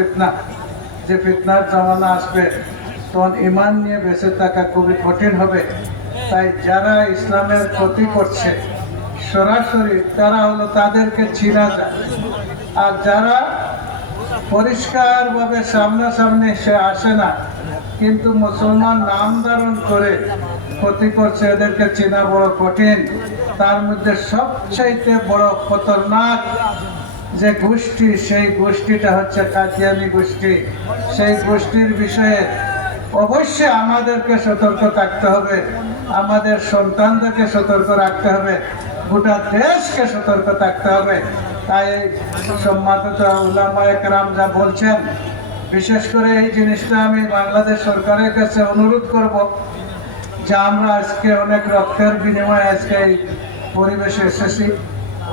ফিতনা, যে ফিতনার জামানা আসবে তখন ইমান নিয়ে বেঁচে থাকা খুবই কঠিন হবে। তাই যারা ইসলামের ক্ষতি করছে সরাসরি তারা হলো তাদেরকে চিনা যায়, আর যারা পরিষ্কারভাবে সামনাসামনি সে আসে না কিন্তু মুসলমান নাম ধারণ করে ক্ষতি করছে, এদেরকে চেনা বড় কঠিন। তার মধ্যে সবচাইতে বড় খতরনাক যে গোষ্ঠী, সেই গোষ্ঠীটা হচ্ছে কাদিয়ানী গোষ্ঠী। সেই গোষ্ঠীর বিষয়ে অবশ্যই আমাদেরকে সতর্ক থাকতে হবে, আমাদের সন্তানদেরকে সতর্ক রাখতে হবে, গোটা দেশকে সতর্ক থাকতে হবে। তাই সম্মানিত উলামায়ে কেরাম যা বলছেন, বিশেষ করে এই জিনিসটা আমি বাংলাদেশ সরকারের কাছে অনুরোধ করব যে আমরা আজকে অনেক রক্তের বিনিময়ে আজকে এই পরিবেশে এসেছি,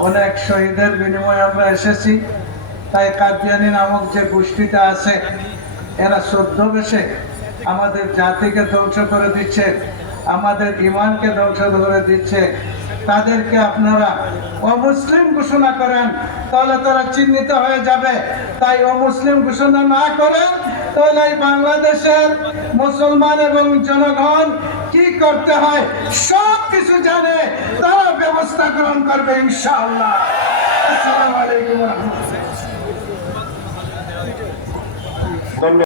অনেক শহীদের বিনিময়ে আমরা এসেছি। তাই কাদিয়ানী নামক যে গোষ্ঠীটা আছে এরা ছদ্মবেশে আমাদের জাতিকে ধ্বংস করে দিচ্ছে, আমাদের ইমানকে ধ্বংস করে দিচ্ছে। তাদেরকে আপনারা অমুসলিম ঘোষণা করেন তাহলে তারা চিহ্নিত হয়ে যাবে। তাই অমুসলিম ঘোষণা না করেন তাহলে এই বাংলাদেশের মুসলমান এবং জনগণ কি করতে হয় সব কিছু জানে, তারা ব্যবস্থা গ্রহণ করবে ইনশাআল্লাহ। আসসালামু আলাইকুম ওয়া রাহমাতুল্লাহ।